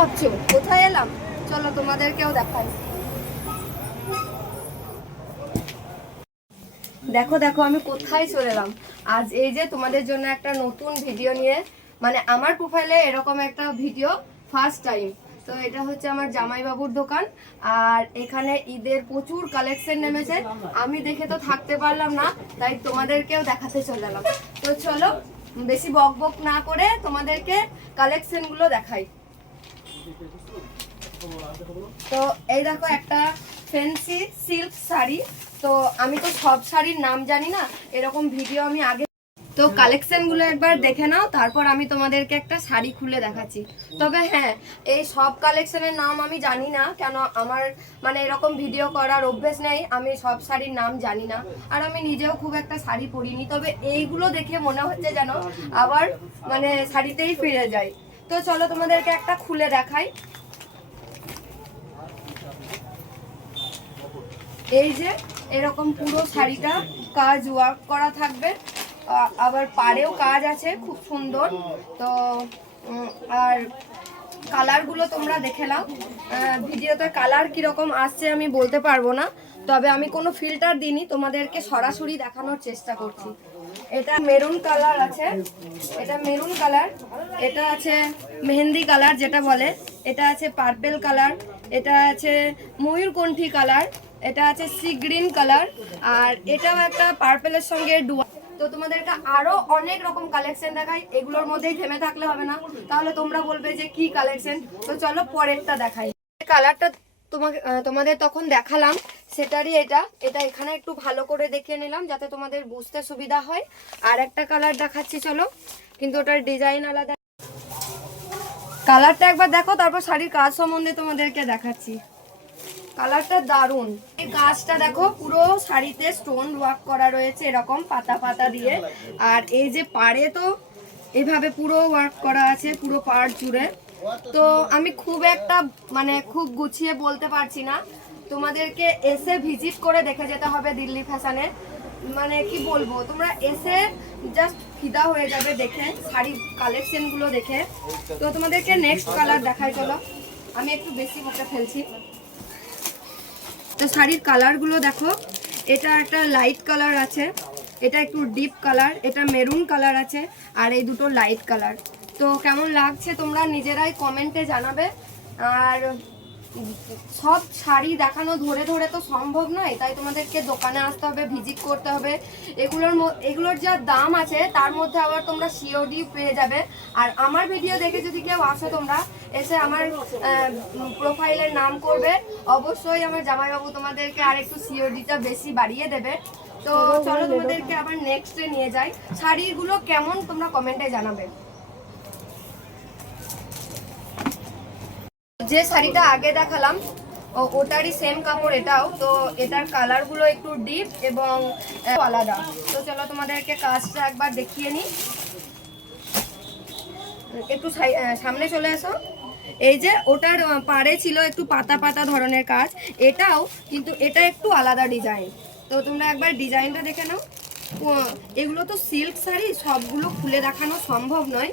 ভাবছো কোথায় এলাম? চলো তোমাদেরকেও দেখাই। দেখো দেখো আমি কোথায় চলে এলাম। আজ এই যে তোমাদের জন্য একটা নতুন ভিডিও নিয়ে, মানে আমার প্রোফাইলে এরকম একটা ভিডিও ফার্স্ট টাইম। তো এটা হচ্ছে আমার জামাইবাবুর দোকান, আর এখানে ঈদের প্রচুর কালেকশন নেমেছে। আমি দেখে তো থাকতে পারলাম না, তাই তোমাদেরকেও দেখাতে চলে এলাম। তো চলো বেশি বক বক না করে তোমাদেরকে কালেকশনগুলো দেখাই। তো এই দেখো একটা ফ্যান্সি সিল্ক শাড়ি। তো আমি তো সব শাড়ির নাম জানি না, এরকম ভিডিও আমি আগে, তো কালেকশনগুলো একবার দেখে নাও, তারপর আমি তোমাদেরকে একটা শাড়ি খুলে দেখাচ্ছি। তবে হ্যাঁ, এই সব কালেকশনের নাম আমি জানি না, কেন আমার মানে এরকম ভিডিও করার অভ্যেস নেই, আমি সব শাড়ির নাম জানি না। আর আমি নিজেও খুব একটা শাড়ি পরিনি, তবে এইগুলো দেখে মনে হচ্ছে যেন আবার মানে শাড়িতেই ফিরে যাই। তো চলো তোমাদেরকে একটা খুলে দেখাই। এই যে এরকম পুরো শাড়িটা কাজ ওয়ার্ক করা থাকবে, আবার পাড়েও কাজ আছে খুব সুন্দর। তো আর কালারগুলো তোমরা দেখে নাও। ভিডিওতে কালার কীরকম আসছে আমি বলতে পারবো না, তবে আমি কোনো ফিল্টার দিইনি, তোমাদেরকে সরাসরি দেখানোর চেষ্টা করছি। এটা মেরুন কালার আছে, এটা মেরুন কালার, এটা আছে মেহেন্দি কালার যেটা বলে, এটা আছে পার্পেল কালার, এটা আছে ময়ূরকণ্ঠী কালার, এটা আছে সি গ্রিন কালার, আর এটাও একটা পার্পেলের সঙ্গে ডুয়া। তো তোমাদেরকে আরো অনেক রকম কালেকশন দেখাই, এগুলোর মধ্যেই থেমে থাকলে হবে না, তাহলে তোমরা বলবে যে কি কালেকশন। তো চলো পরেরটা দেখাই। কালারটা তোমাদের তখন দেখালাম সেটারই এটা এটা এখানে একটু ভালো করে দেখিয়ে নিলাম যাতে তোমাদের বুঝতে সুবিধা হয়। আর একটা কালার দেখাচ্ছি চলো, কিন্তু ওটার ডিজাইন আলাদা। কালারটা একবার দেখো, তারপর শাড়ির কাজ সম্বন্ধে তোমাদেরকে দেখাচ্ছি। কালারটা দারুন। এই কাজটা দেখো পুরো শাড়িতে স্টোন ওয়ার্ক করা রয়েছে এরকম পাতা পাতা দিয়ে, আর এই যে পাড়ে তো এভাবে পুরো ওয়ার্ক করা আছে পুরো পাড় জুড়ে। তো আমি খুব একটা মানে খুব গুছিয়ে বলতে পারছি না, তোমাদেরকে এসে ভিজিট করে দেখে যেতে হবে দিল্লি ফ্যাশনে। মানে কি বলবো, তোমরা এসে জাস্ট ফিদা হয়ে যাবে দেখে শাড়ির কালেকশনগুলো দেখে। তো তোমাদেরকে নেক্সট কালার দেখাই চলো, আমি একটু বেশি বকে ফেলছি। তো শাড়ির কালারগুলো দেখো, এটা একটা লাইট কালার আছে, এটা একটু ডিপ কালার, এটা মেরুন কালার আছে, আর এই দুটো লাইট কালার। তো কেমন লাগছে তোমরা নিজেরাই কমেন্টে জানাবে। আর সব শাড়ি দেখানো ধরে ধরে তো সম্ভব নয়, তাই তোমাদেরকে দোকানে আসতে হবে, ভিজিট করতে হবে। এগুলোর যা দাম আছে তার মধ্যে আবার তোমরা সিওডি পেয়ে যাবে। আর আমার ভিডিও দেখে যদি কেউ আসো তোমরা এসে আমার প্রোফাইলের নাম করবে, অবশ্যই আমার জামাইবাবু তোমাদেরকে আর একটু সিওডিটা বেশি বাড়িয়ে দেবে। তো চলো তোমাদেরকে আবার নেক্সটে নিয়ে যাই। শাড়িগুলো কেমন তোমরা কমেন্টে জানাবে। যে শাড়িটা আগে দেখালাম ওটারই সেম কাপড় এটাও, তো এটার কালারগুলো একটু ডিপ এবং আলাদা। তো চলো তোমাদেরকে কাজটা একবার দেখিয়ে নিই, একটু সামনে চলে এসো। এই যে ওটার পাড়ে ছিল একটু পাতা পাতা ধরনের কাজ, এটাও কিন্তু এটা একটু আলাদা ডিজাইন। তো তোমরা একবার ডিজাইনটা দেখে নাও। এগুলো তো সিল্ক শাড়ি, সবগুলো খুলে দেখানো সম্ভব নয়,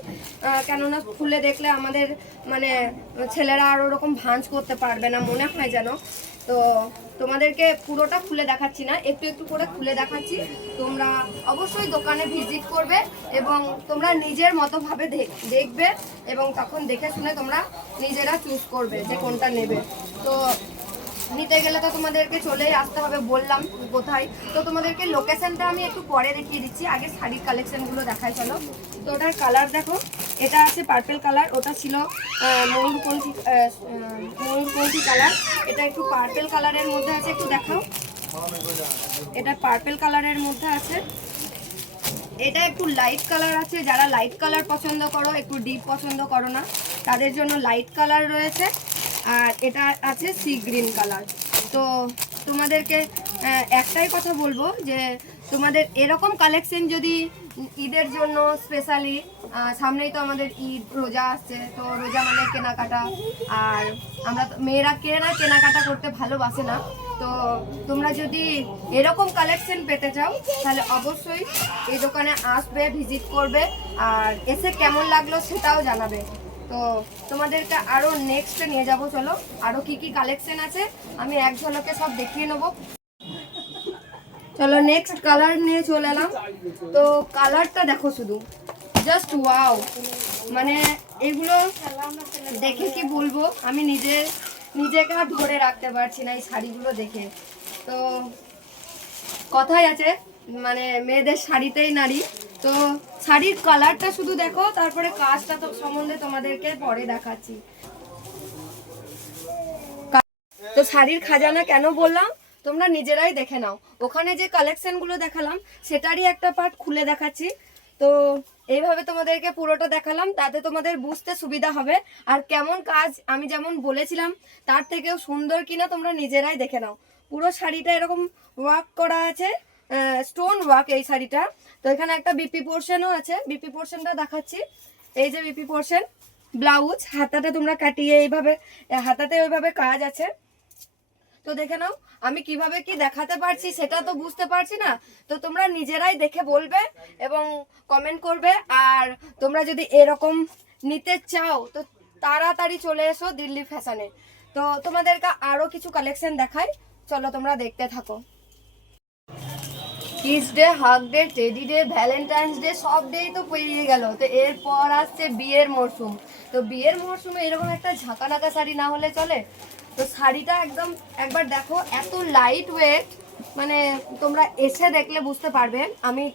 কেননা খুলে দেখলে আমাদের মানে ছেলেরা আর ওরকম ভাঁজ করতে পারবে না মনে হয় যেন। তো তোমাদেরকে পুরোটা খুলে দেখাচ্ছি না, একটু একটু করে খুলে দেখাচ্ছি। তোমরা অবশ্যই দোকানে ভিজিট করবে এবং তোমরা নিজের মতোভাবে দেখবে, এবং তখন দেখে শুনে তোমরা নিজেরা চুজ করবে যে কোনটা নেবে। তো নিতে গেলে তো তোমাদেরকে চলেই আসতে হবে, বললাম কোথায়। তো তোমাদেরকে লোকেশনটা আমি একটু পরে দেখিয়ে দিচ্ছি, আগে শাড়ির কালেকশনগুলো দেখাই চলো। তো ওটার কালার দেখো, এটা আছে পার্পেল কালার, ওটা ছিল ময়ূরকণ্ঠী কালার, এটা একটু পার্পেল কালারের মধ্যে আছে, একটু দেখাও। এটা পার্পেল কালারের মধ্যে আছে, এটা একটু লাইট কালার আছে, যারা লাইট কালার পছন্দ করো, একটু ডিপ পছন্দ করো না, তাদের জন্য লাইট কালার রয়েছে। আর এটা আছে সি গ্রিন কালার। তো তোমাদেরকে একটাই কথা বলবো যে তোমাদের এরকম কালেকশন যদি ঈদের জন্য স্পেশালি, সামনেই তো আমাদের ঈদ রোজা আসছে, তো রোজা মানে কেনাকাটা, আর আমরা মেয়েরা কেনাকাটা করতে ভালোবাসে না। তো তোমরা যদি এরকম কালেকশন পেতে চাও তাহলে অবশ্যই এই দোকানে আসবে, ভিজিট করবে, আর এসে কেমন লাগলো সেটাও জানাবে। তো তোমাদেরকে আরও নেক্সটে নিয়ে যাব, চলো আরও কি কি কালেকশন আছে আমি এক ঝলকে সব দেখিয়ে নেবো। চলো নেক্সট কালার নিয়ে চলে এলাম। তো কালারটা দেখো শুধু, জাস্ট ওয়াও, মানে এগুলো দেখে কি বলবো, আমি নিজেকে আর ধরে রাখতে পারছি না এই শাড়িগুলো দেখে। তো কথাই আছে মানে মেয়েদের শাড়িতেই নারী। তো শাড়ির কালারটা শুধু দেখো, তারপরে কাজটা তো সম্বন্ধে তোমাদেরকে পরে দেখাচ্ছি। তো শাড়ির খাজানা কেন বললাম তোমরা নিজেরাই দেখে নাও। ওখানে যে কালেকশনগুলো দেখালাম সেটারই একটা পার্ট খুলে দেখাচ্ছি। তো এইভাবে তোমাদেরকে পুরোটা দেখালাম, তাতে তোমাদের বুঝতে সুবিধা হবে। আর কেমন কাজ আমি যেমন বলেছিলাম তার থেকেও সুন্দর কিনা তোমরা নিজেরাই দেখে নাও। পুরো শাড়িটা এরকম ওয়ার্ক করা আছে, স্টোন ওয়ার্ক এই শাড়িটা। তো এখানে একটা বিপি পোর্শনও আছে, বিপি পোর্শনটা দেখাচ্ছি। এই যে বিপি পোর্শন, ব্লাউজ, হাতাটা তোমরা কাটিয়ে এইভাবে, হাতাতে ওইভাবে কাজ আছে। তো দেখে নাও আমি কিভাবে কি দেখাতে পারছি সেটা তো বুঝতে পারছি না, তো তোমরা নিজেরাই দেখে বলবে এবং কমেন্ট করবে। আর তোমরা যদি এরকম নিতে চাও তো তাড়াতাড়ি চলে এসো দিল্লি ফ্যাশনে। তো তোমাদেরকে আরও কিছু কালেকশন দেখাই, চলো তোমরা দেখতে থাকো। Kiss day, hug day, teddy day, Valentine's day, সব ডেই তো পেরিয়ে গেল। তো এরপর আসছে বিয়ের মরশুম। তো বিয়ের মরশুমে এরকম একটা ঝাঁকানাকা শাড়ি না হলে চলে। তো শাড়িটা একদম একবার দেখো, এত লাইট ওয়েট, মানে তোমরা এসে দেখলে বুঝতে পারবে, আমি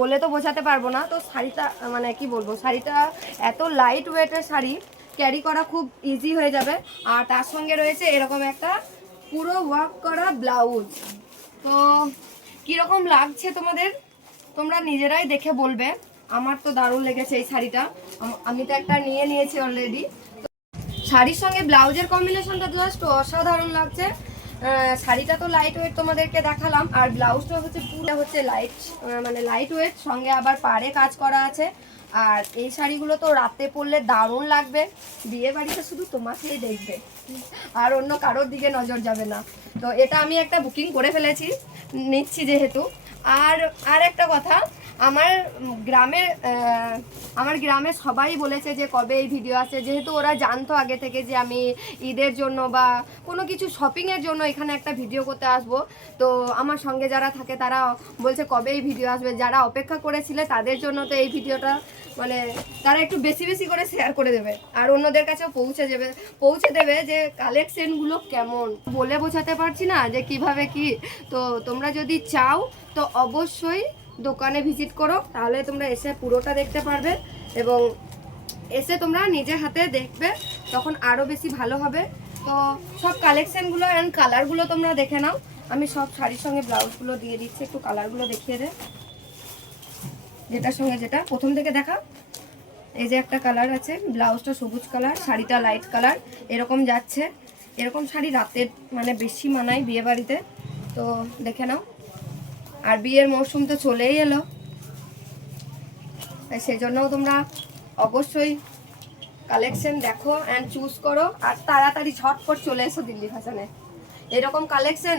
বলে তো বোঝাতে পারবো না। তো শাড়িটা মানে কি বলবো, শাড়িটা এত লাইট ওয়েটের শাড়ি, ক্যারি করা খুব ইজি হয়ে যাবে। আর তার সঙ্গে রয়েছে এরকম একটা পুরো ওয়ার্ক করা ব্লাউজ। তো কীরকম লাগছে তোমাদের তোমরা নিজেরাই দেখে বলবে। আমার তো দারুণ লেগেছে এই শাড়িটা, আমি তো একটা নিয়ে নিয়েছি অলরেডি। শাড়ির সঙ্গে ব্লাউজের কম্বিনেশনটা জাস্ট অসাধারণ লাগছে। শাড়িটা তো লাইট ওয়েট তোমাদেরকে দেখালাম, আর ব্লাউজটা হচ্ছে পুরো হচ্ছে মানে লাইট ওয়েট, সঙ্গে আবার পাড়ে কাজ করা আছে। আর এই শাড়িগুলো তো রাতে পরলে দারুণ লাগবে, বিয়ে বাড়িতে শুধু তোমাকেই দেখবে, আর অন্য কারোর দিকে নজর যাবে না। তো এটা আমি একটা বুকিং করে ফেলেছি, নিচ্ছি যেহেতু। আর একটা কথা, আমার গ্রামে সবাই বলেছে যে কবে এই ভিডিও আসে, যেহেতু ওরা জানতো আগে থেকে যে আমি ঈদের জন্য বা কোনো কিছু শপিংয়ের জন্য এখানে একটা ভিডিও করতে আসবো। তো আমার সঙ্গে যারা থাকে তারা বলছে কবে এই ভিডিও আসবে, যারা অপেক্ষা করেছিলে তাদের জন্য তো এই ভিডিওটা মানে তারা একটু বেশি বেশি করে শেয়ার করে দেবে, আর অন্যদের কাছেও পৌঁছে দেবে যে কালেকশনগুলো কেমন। বলে বোঝাতে পারছি না যে কিভাবে কি। তো তোমরা যদি চাও তো অবশ্যই দোকানে ভিজিট করো, তাহলে তোমরা এসে পুরোটা দেখতে পারবে এবং এসে তোমরা নিজের হাতে দেখবে, তখন আরও বেশি ভালো হবে। তো সব কালেকশনগুলো অ্যান্ড কালারগুলো তোমরা দেখে নাও। আমি সব শাড়ির সঙ্গে ব্লাউজগুলো দিয়ে দিচ্ছি, একটু কালারগুলো দেখিয়ে দে, যেটার সঙ্গে যেটা প্রথম থেকে দেখা। এই যে একটা কালার আছে, ব্লাউজটা সবুজ কালার, শাড়িটা লাইট কালার, এরকম যাচ্ছে। এরকম শাড়ি রাতের মানে বেশি মানায় বিয়ে বাড়িতে, তো দেখে নাও। আর বিয়ের মরশুম তো চলেই এলো, সেজন্যও তোমরা অবশ্যই কালেকশন দেখো অ্যান্ড চুজ করো, আর তাড়াতাড়ি ঝটপট চলে এসো দিল্লি ফ্যাশনে। এরকম কালেকশন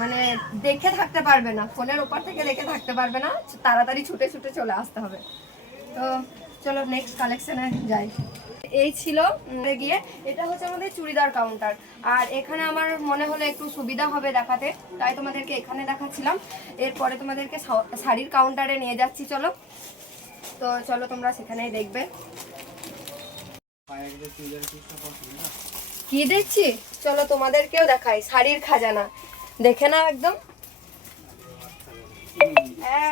মানে দেখে থাকতে পারবে না, ফোনের ওপর থেকে দেখে থাকতে পারবে না, তাড়াতাড়ি ছুটে ছুটে চলে আসতে হবে। তো চলো নেক্সট কালেকশনে যাই। এই ছিল গিয়ে, এটা হচ্ছে আমাদের চুড়িদার কাউন্টার। আর এখানে আমার মনে হলো একটু সুবিধা হবে দেখাতে, তাই তোমাদেরকে এখানে দেখাচ্ছিলাম। এরপরে তোমাদেরকে শাড়ির কাউন্টারে নিয়ে যাচ্ছি, চলো। তো চলো তোমরা সেখানেই দেখবে কি দেখছি। চলো তোমাদেরকেও দেখাই শাড়ির খাজানা, দেখে নাও। একদম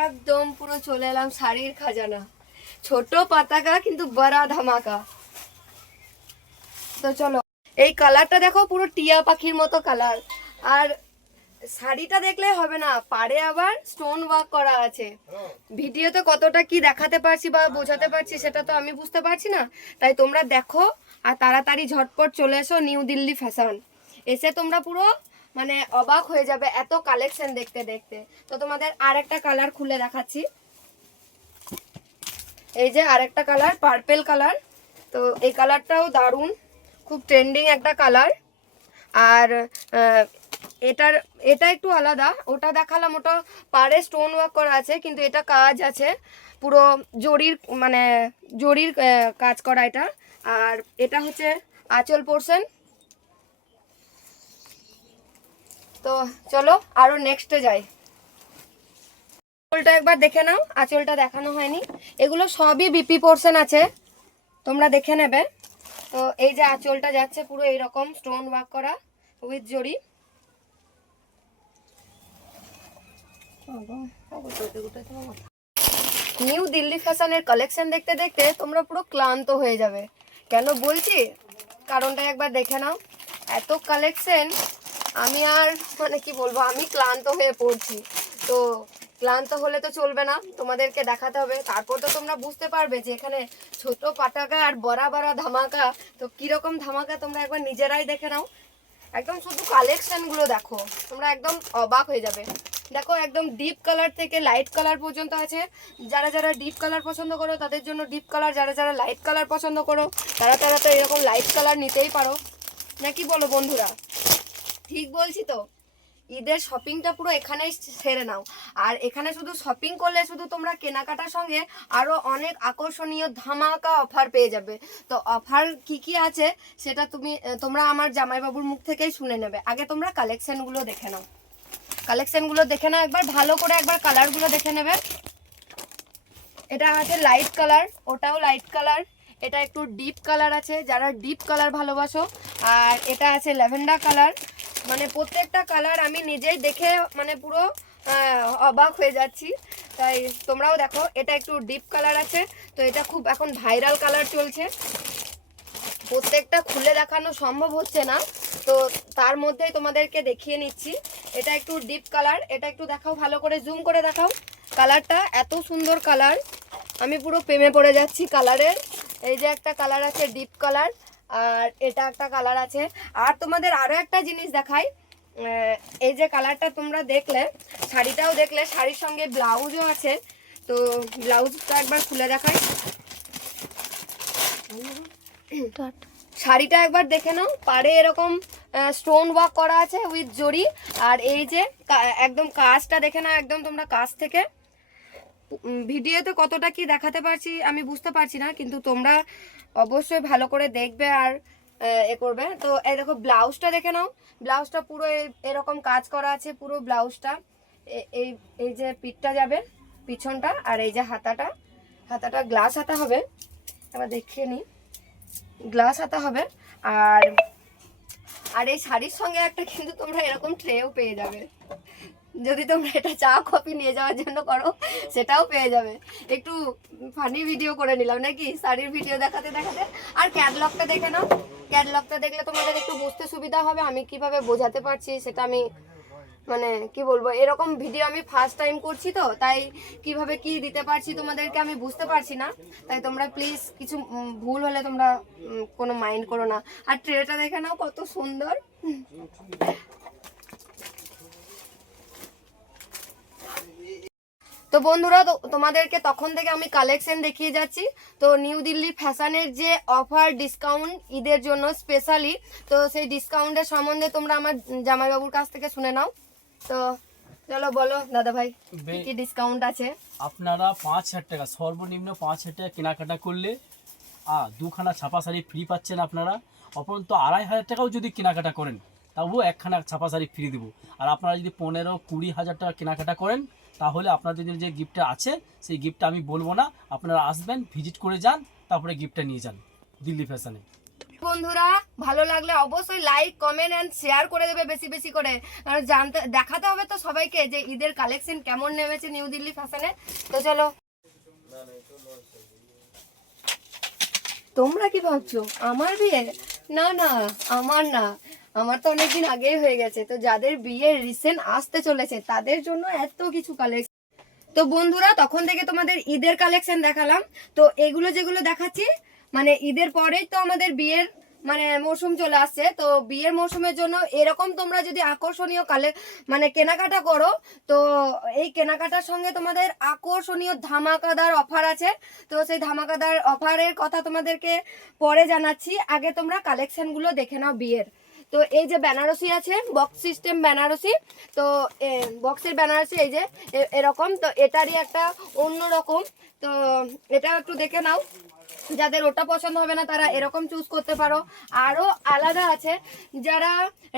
একদম পুরো চলে এলাম শাড়ির খাজানা, ছোট পাতাকা কিন্তু বড় ধামাকা। তো চলো, এই কালারটা দেখো, পুরো টিয়া পাখির মতো কালার। আর শাড়িটা দেখলে হবে না, পাড়ে আবার স্টোন ওয়ার্ক করা আছে। ভিডিওতে কতটা কি দেখাতে পারছি বা বোঝাতে পারছি সেটা তো আমি বুঝতে পারছি না, তাই তোমরা দেখো আর তাড়াতাড়ি ঝটপট চলে এসো নিউ দিল্লি ফ্যাশন। এসে তোমরা পুরো মানে অবাক হয়ে যাবে এত কালেকশন দেখতে দেখতে। তো তোমাদের আর একটা কালার খুলে দেখাচ্ছি, এই যে আরেকটা কালার, পার্পেল কালার। তো এই কালারটাও দারুণ, খুব ট্রেন্ডিং একটা কালার। আর এটা একটু আলাদা, ওটা দেখালাম ওটা পাড়ে স্টোন ওয়ার্ক করা আছে, কিন্তু এটা কাজ আছে পুরো জরির, মানে জরির কাজ করা এটা। আর এটা হচ্ছে আঁচল পোর্শন। তো চলো আরো নেক্সটে যাই। আঁচলটা একবার দেখে নাও, আঁচলটা দেখানো হয়নি। এগুলো সবই বিপি পোর্শন আছে, তোমরা দেখে নেবে। তো এই যে আঁচলটা যাচ্ছে পুরো এইরকম স্টোন ওয়ার্ক করা উইথ জড়ি। নিউ দিল্লি ফ্যাশনের কালেকশন দেখতে দেখতে তোমরা পুরো ক্লান্ত হয়ে যাবে। কেন বলছি, কারণটা একবার দেখে নাও। এত কালেকশন আমি আর মানে কি বলবো, আমি ক্লান্ত হয়ে পড়ছি। তো ক্লান্ত হলে তো চলবে না, তোমাদেরকে দেখাতে হবে, তারপর তো তোমরা বুঝতে পারবে যে এখানে ছোট পাটাকা আর বড় বড় ধামাকা। তো কিরকম ধামাকা তোমরা একবার নিজেরাই দেখে নাও। একদম শুধু কালেকশনগুলো দেখো, তোমরা একদম অবাক হয়ে যাবে। দেখো একদম ডিপ কালার থেকে লাইট কালার পর্যন্ত আছে। যারা যারা ডিপ কালার পছন্দ করো তাদের জন্য ডিপ কালার, যারা যারা লাইট কালার পছন্দ করো তারা তারা তো এরকম লাইট কালার নিতেই পারো, নাকি বলো বন্ধুরা? ঠিক বলছি তো? ঈদের শপিংটা পুরো এখানেই সেরে নাও। আর এখানে শুধু শপিং করলে শুধু তোমরা কেনাকাটার সঙ্গে আরও অনেক আকর্ষণীয় ধামাকা অফার পেয়ে যাবে। তো অফার কি কি আছে সেটা তোমরা আমার জামাইবাবুর মুখ থেকেই শুনে নেবে। আগে তোমরা কালেকশনগুলো দেখে নাও, কালেকশনগুলো দেখে নাও একবার ভালো করে, একবার কালারগুলো দেখে নেবে। এটা আছে লাইট কালার, ওটাও লাইট কালার, এটা একটু ডিপ কালার আছে যারা ডিপ কালার ভালোবাসো, আর এটা আছে ল্যাভেন্ডার কালার। মানে প্রত্যেকটা কালার আমি নিজেই দেখে মানে পুরো অবাক হয়ে যাচ্ছি। তাই তোমরাও দেখো, এটা একটু ডিপ কালার আছে, তো এটা খুব এখন ভাইরাল কালার চলছে। প্রত্যেকটা খুলে দেখানো সম্ভব হচ্ছে না, তো তার মধ্যেই তোমাদেরকে দেখিয়ে নিচ্ছি। এটা একটু ডিপ কালার, এটা একটু দেখাও, ভালো করে জুম করে দেখাও। কালারটা এত সুন্দর কালার, আমি পুরো প্রেমে পড়ে যাচ্ছি কালারের। এই যে একটা কালার আছে ডিপ কালার, আর এটা একটা কালার আছে। আর তোমাদের আরও একটা জিনিস দেখাই, এই যে কালারটা তোমরা দেখলে, শাড়িটাও দেখলে, শাড়ির সঙ্গে ব্লাউজও আছে। তো ব্লাউজটা একবার খুলে দেখাই, শাড়িটা একবার দেখে নাও। পাড়ে এরকম স্টোন ওয়ার্ক করা আছে উইথ জড়ি। আর এই যে একদম কাজটা দেখে নাও, একদম তোমরা কাজ থেকে। ভিডিওতে কতটা কি দেখাতে পারছি আমি বুঝতে পারছি না, কিন্তু তোমরা অবশ্যই ভালো করে দেখবে আর এ করবে। তো এই দেখো ব্লাউজটা দেখে নাও, ব্লাউজটা পুরো এরকম কাজ করা আছে পুরো ব্লাউজটা। এই এই যে পিঠটা যাবে পিছনটা, আর এই যে হাতাটা, হাতাটা গ্লাস হাতা হবে। এবার দেখিয়ে নিই, গ্লাস হাতা হবে। আর আর এই শাড়ির সঙ্গে একটা কিন্তু তোমরা এরকম ট্রেও পেয়ে যাবে, যদি তোমরা এটা চা কফি নিয়ে যাওয়ার জন্য করো সেটাও পেয়ে যাবে। একটু ফানি ভিডিও করে নিলাম নাকি শাড়ির ভিডিও দেখাতে দেখাতে। আর ক্যাটলগটা দেখে নাও, ক্যাটলগটা দেখলে তোমাদের একটু বুঝতে সুবিধা হবে আমি কিভাবে বোঝাতে পারছি সেটা। আমি মানে কি বলবো, এরকম ভিডিও আমি ফার্স্ট টাইম করছি, তো তাই কিভাবে কি দিতে পারছি তোমাদেরকে আমি বুঝতে পারছি না। তাই তোমরা প্লিজ কিছু ভুল হলে তোমরা কোনো মাইন্ড করো না। আর ট্রেটা দেখে নাও কত সুন্দর। তো বন্ধুরা, তোমাদেরকে তখন থেকে আমি কালেকশন দেখিয়ে যাচ্ছি। তো নিউ দিল্লি ফ্যাশনের যে অফার ডিসকাউন্ট ঈদের জন্য স্পেশালি, তো সেই ডিসকাউন্টের সম্বন্ধে তোমরা আমার জামাইবাবুর কাছ থেকে শুনে নাও। তো চলো বলো দাদা ভাই, কি ডিসকাউন্ট আছে? আপনারা 5,000 টাকা, সর্বনিম্ন 5,000 টাকা কেনাকাটা করলে দুখানা ছাপা শাড়ি ফ্রি পাচ্ছেন আপনারা। অপরন্ত 2,500 টাকাও যদি কেনাকাটা করেন তবুও একখানা ছাপা শাড়ি ফ্রি দেবো। আর আপনারা যদি 15-20 হাজার টাকা কেনাকাটা করেন তাহলে আপনাদের যে গিফটটা আছে সেই গিফটটা আমি বলবো না, আপনারা আসবেন, ভিজিট করে যান, তারপরে গিফটটা নিয়ে যান দিল্লি ফ্যাশনে। বন্ধুরা ভালো লাগলে অবশ্যই লাইক কমেন্ট এন্ড শেয়ার করে দেবে বেশি বেশি করে, কারণ দেখাতে হবে তো সবাইকে যে ঈদের কালেকশন কেমন নেমেছে নিউ দিল্লি ফ্যাশনে। তো চলো, তোমরা কি ভাবছো আমার বিয়ে? না না, আমার না, আমার তো অনেকদিন আগেই হয়ে গেছে। তো যাদের বিয়ে রিসেন্ট আসতে চলেছে তাদের জন্য এত কিছু কালেকশন। তো বন্ধুরা তখন থেকে তোমাদের ঈদের কালেকশন দেখালাম। তো এগুলো যেগুলো দেখাচ্ছি মানে ঈদের পরেই তো আমাদের বিয়ের মানে মৌসুম চলে আসছে। তো বিয়ের মৌসুমের জন্য এরকম তোমরা যদি আকর্ষণীয় মানে কেনাকাটা করো, তো এই কেনাকাটার সঙ্গে তোমাদের আকর্ষণীয় ধামাকাদার অফার আছে। তো সেই ধামাকাদার অফারের কথা তোমাদেরকে পরে জানাচ্ছি, আগে তোমরা কালেকশনগুলো দেখে নাও বিয়ের। তো এই যে বেনারসি আছে, বক্স সিস্টেম বেনারসি। তো বক্সের বেনারসি এই যে এরকম, তো এটারই একটা অন্য রকম। তো এটাও একটু দেখে নাও, যাদের ওটা পছন্দ হবে না তারা এরকম চুজ করতে পারো। আরো আলাদা আছে, যারা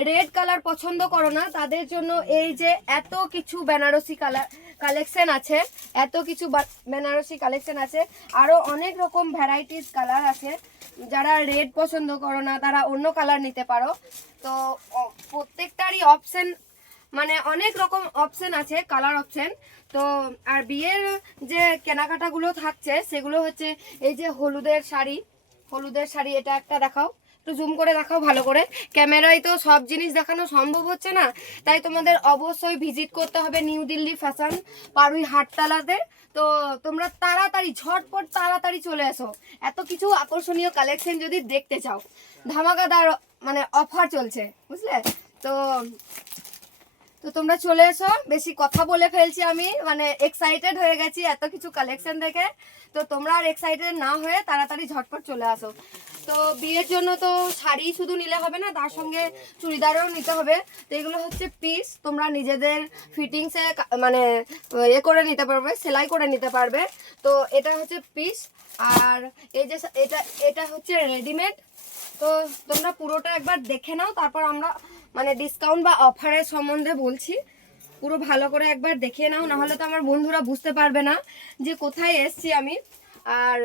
রেড কালার পছন্দ করো না তাদের জন্য এই যে এত কিছু বেনারসি কালেকশন আছে, এত কিছু বেনারসি কালেকশন আছে, আরো অনেক রকম ভ্যারাইটিস কালার আছে। যারা রেড পছন্দ করো না তারা অন্য কালার নিতে পারো। তো প্রত্যেকটারই অপশন মানে অনেক রকম অপশন আছে, কালার অপশন। তো আর বিয়ের যে কেনাকাটাগুলো থাকছে সেগুলো হচ্ছে এই যে হলুদের শাড়ি, এটা একটা দেখাও, একটু জুম করে দেখাও ভালো করে। ক্যামেরায় তো সব জিনিস দেখানো সম্ভব হচ্ছে না, তাই তোমাদের অবশ্যই ভিজিট করতে হবে নিউ দিল্লি ফ্যাশন পারুই হাটতলাতে। তো তোমরা তাড়াতাড়ি ঝটপট তাড়াতাড়ি চলে এসো, এত কিছু আকর্ষণীয় কালেকশন যদি দেখতে চাও। ধামাকাদার মানে অফার চলছে, বুঝলে? তো তো তোমরা চলে এসো। বেশি কথা বলে ফেলছি আমি, মানে এক্সাইটেড হয়ে গেছি এত কিছু কালেকশন দেখে। তো তোমরা আর এক্সাইটেড না হয়ে তাড়াতাড়ি ঝটপট চলে আসো। তো বিয়ের জন্য তো শাড়ি শুধু নিলে হবে না, তার সঙ্গে চুড়িদারও নিতে হবে। তো এগুলো হচ্ছে পিস, তোমরা নিজেদের ফিটিংসে মানে করে নিতে পারবে, সেলাই করে নিতে পারবে। তো এটা হচ্ছে পিস, আর এই যে এটা হচ্ছে রেডিমেড। তো তোমরা পুরোটা একবার দেখে নাও, তারপর আমরা মানে ডিসকাউন্ট বা অফারের সম্বন্ধে বলছি। পুরো ভালো করে একবার দেখে নাও, নাহলে তো আমার বন্ধুরা বুঝতে পারবে না যে কোথায় এসছি আমি। আর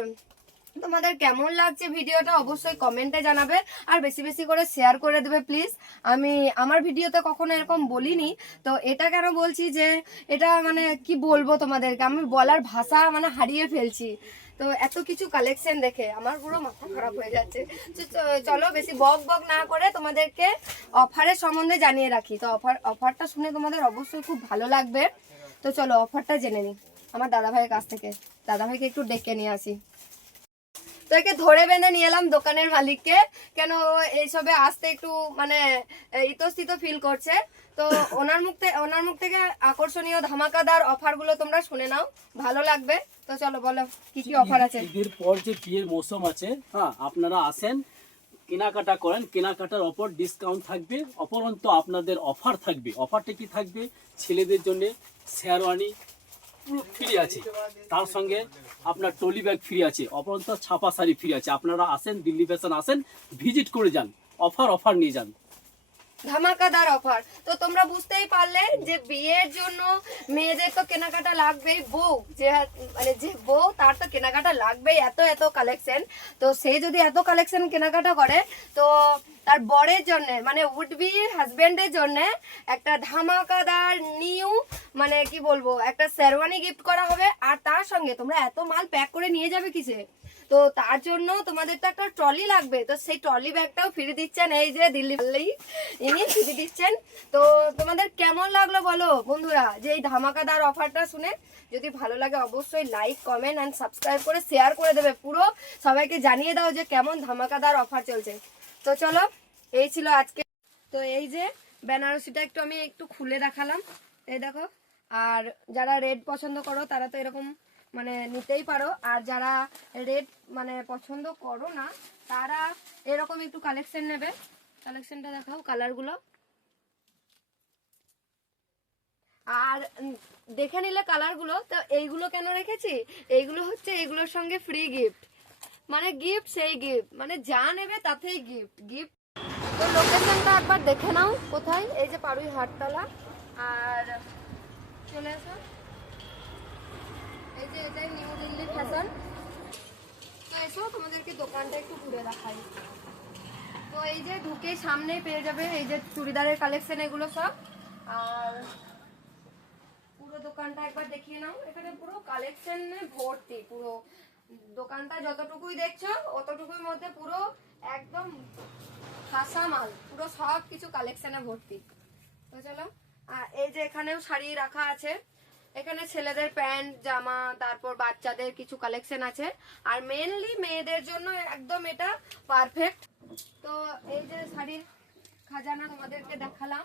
তোমাদের কেমন লাগছে ভিডিওটা অবশ্যই কমেন্টে জানাবে, আর বেশি বেশি করে শেয়ার করে দেবে প্লিজ। আমি আমার ভিডিওতে কখনো এরকম বলিনি, তো এটা কেন বলছি যে এটা মানে কি বলবো তোমাদেরকে, আমি বলার ভাষা মানে হারিয়ে ফেলছি। তো এত কিছু কালেকশন দেখে আমার পুরো মাথা খারাপ হয়ে যাচ্ছে। চলো বেশি বক বক না করে তোমাদেরকে অফারের সম্বন্ধে জানিয়ে রাখি। তো অফারটা শুনে তোমাদের অবশ্যই খুব ভালো লাগবে। তো চলো অফারটা জেনে নিই আমার দাদাভাইয়ের কাছ থেকে। দাদাভাইকে একটু ডেকে নিয়ে আসি। তো একে ধরে বেঁধে নিয়ে এলাম দোকানের মালিককে, কেন এইসবে আসতে একটু মানে ইতস্তত ফিল করছে। তো ওনার মুখ থেকে আকর্ষণীয় ধামাকাদার অফারগুলো তোমরা শুনে নাও, ভালো লাগবে। তো চলো বলো কি কি অফার আছে। ঈদের পর যে বিয়ের মৌসুম আছে, হ্যাঁ আপনারা আসেন, কেনাকাটা করেন, কেনাকাটার ওপর ডিসকাউন্ট থাকবে, অপরন্ত আপনাদের অফার থাকবে। অফারটা কি থাকবে? ছেলেদের জন্য শেরওয়ানি পুরো ফ্রি আছে, তার সঙ্গে আপনার ট্রলি ব্যাগ ফ্রি আছে, অপরন্ত ছাপা শাড়ি ফ্রি আছে। আপনারা আসেন, দিল্লি ফ্যাশন আসেন, ভিজিট করে যান, অফার নিয়ে যান, ধামাকাদার অফার। তো তোমরা বুঝতেই পারলে যে বিয়ের জন্য মেয়েদের তো কেনাকাটা লাগবেই, বউ মানে যে বউ তার তো কেনাকাটা লাগবেই, এত এত কালেকশন। তো সে যদি এত কালেকশন কেনাকাটা করে, তো তার বরের জন্য মানে উড বি হাজবেন্ডের জন্য একটা ধামাকাদার নিউ মানে কি বলবো একটা শেরওয়ানি গিফট করা হবে। আর তার সঙ্গে তোমরা এত মাল প্যাক করে নিয়ে যাবে কিসে? তো তার জন্য তোমাদের তো একটা ট্রলি লাগবে, তো সেই ট্রলি ব্যাগটাও ফ্রি দিচ্ছেন এই যে দিল্লি ইনি ফ্রি দিচ্ছেন। তো তোমাদের কেমন লাগলো বলো বন্ধুরা যে এই ধামাকাদার অফারটা শুনে? যদি ভালো লাগে অবশ্যই লাইক কমেন্ট অ্যান্ড সাবস্ক্রাইব করে শেয়ার করে দেবে, পুরো সবাইকে জানিয়ে দাও যে কেমন ধামাকাদার অফার চলছে। তো চলো এই ছিল আজকে। তো এই যে বেনারসিটা আমি একটু খুলে দেখালাম, এই দেখো। আর যারা রেড পছন্দ করো তারা তো এরকম মানে নিতেই পারো, আর যারা রেড মানে পছন্দ করো না তারা এরকম একটু কালেকশন নেবে। কালেকশনটা দেখাও, কালারগুলো। আর দেখে নিলে কালারগুলো। তো এইগুলো কেন রেখেছি? এইগুলো হচ্ছে এগুলোর সঙ্গে ফ্রি গিফট, মানে গিফট সেই গিফট, মানে যা নেবে তাতেই গিফট। তো লোকেশনটা একবার দেখে নাও কোথায়, এই যে পারুই হাটতলা। আর চলে আসো, এই যে এটাই নিউ দিল্লি ফ্যাশন। তো এসো তোমাদেরকে দোকানটা একটু ঘুরে দেখাই। তো এই যে ঢুকে সামনে পেয়ে যাবে এই যে চুড়িদারের কালেকশন এগুলো সব। আর পুরো দোকানটা একবার দেখিয়ে নাও, এখানে পুরো কালেকশনে ভর্তি। পুরো দোকানটা যতটুকুই দেখছো অতটুকুর মধ্যে পুরো একদম খাসা মাল, পুরো সব কিছু কালেকশনে ভর্তি। তো চলো, আর এই যে এখানেও শাড়ি রাখা আছে, এখানে ছেলেদের প্যান্ট জামা, তারপর বাচ্চাদের কিছু কালেকশন আছে, আর মেনলি মেয়েদের জন্য একদম এটা পারফেক্ট। তো এই যে শাড়ির খাজানা তোমাদেরকে দেখালাম।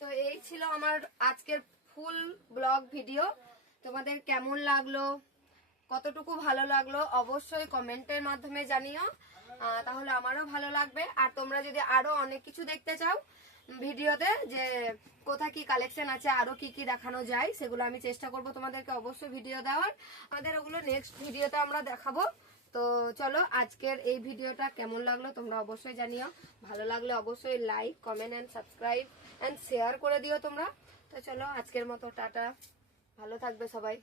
তো এই ছিল আমার আজকের ফুল ব্লগ ভিডিও। তোমাদের কেমন লাগলো, কতটুকু ভালো লাগলো অবশ্যই কমেন্টের মাধ্যমে জানিও, তাহলে আমারও ভালো লাগবে। আর তোমরা যদি আরো অনেক কিছু দেখতে চাও ভিডিওতে, যে কোথায় কি কালেকশন আছে, আরো কি কি দেখানো যায়, সেগুলো আমি চেষ্টা করব তোমাদেরকে অবশ্যই ভিডিও দেওয়ার। আমাদের ওগুলো নেক্সট ভিডিওতে আমরা দেখাবো। তো চলো আজকের এই ভিডিওটা কেমন লাগলো তোমরা অবশ্যই জানিও। ভালো লাগলে অবশ্যই like, comment and subscribe and share করে দিও তোমরা। তো চলো আজকের মতো টাটা, ভালো থাকবে সবাই।